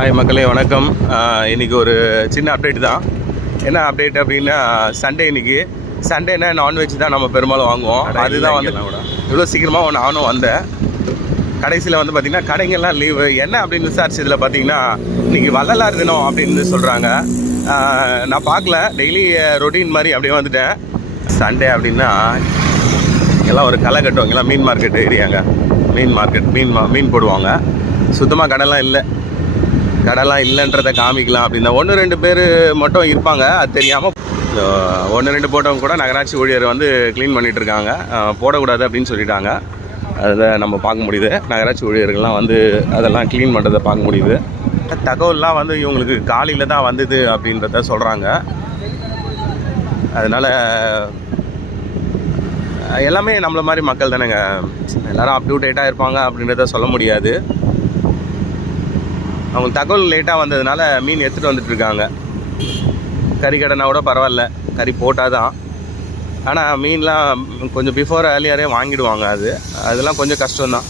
Hi மக்களே வணக்கம். இன்றைக்கி ஒரு சின்ன அப்டேட் தான். என்ன அப்டேட் அப்படின்னா, சண்டேனா நான்வெஜ் தான் நம்ம பெரும்பாலும் வாங்குவோம். அதுதான் வந்து இவ்வளோ சீக்கிரமாக நானும் வந்தேன். கடைசியில் வந்து பார்த்திங்கன்னா கடைங்கள்லாம் லீவு. என்ன அப்படின்னு விசாரிச்சதில் பார்த்திங்கன்னா இன்றைக்கி வள்ளலார் தினம் அப்படின்னு சொல்கிறாங்க. நான் பார்க்கல, டெய்லி ரொட்டீன் மாதிரி அப்படியே வந்துட்டேன். சண்டே அப்படின்னா எல்லாம் ஒரு களை கட்டுவாங்க, எல்லாம் மீன் மார்க்கெட் ஏரியாங்க. மீன் போடுவாங்க. சுத்தமாக கடைலாம் இல்லைன்றதை காமிக்கலாம் அப்படின்னா 1-2 பேர் மட்டும் இருப்பாங்க. அது தெரியாமல் 1-2 போட்டவங்க கூட நகராட்சி ஊழியர் வந்து க்ளீன் பண்ணிகிட்டு இருக்காங்க. போடக்கூடாது அப்படின்னு சொல்லிட்டாங்க. அதை நம்ம பார்க்க முடியுது. நகராட்சி ஊழியர்கள்லாம் வந்து அதெல்லாம் க்ளீன் பண்ணுறதை பார்க்க முடியுது. தகவல்லாம் வந்து இவங்களுக்கு காலையில் தான் வந்தது அப்படின்றத சொல்கிறாங்க. அதனால் எல்லாமே நம்மள மாதிரி மக்கள் தானேங்க, எல்லோரும் அப் டு டேட்டாக இருப்பாங்க அப்படின்றத சொல்ல முடியாது. அவங்க தகவல் லேட்டாக வந்ததுனால மீன் எடுத்துகிட்டு வந்துட்டுருக்காங்க. கறி கடைனா கூட பரவாயில்ல, கறி போட்டால் தான். ஆனால் மீன்லாம் கொஞ்சம் பிஃபோர் ஏர்லியரே வாங்கிடுவாங்க. அதெல்லாம் கொஞ்சம் கஷ்டம்தான்.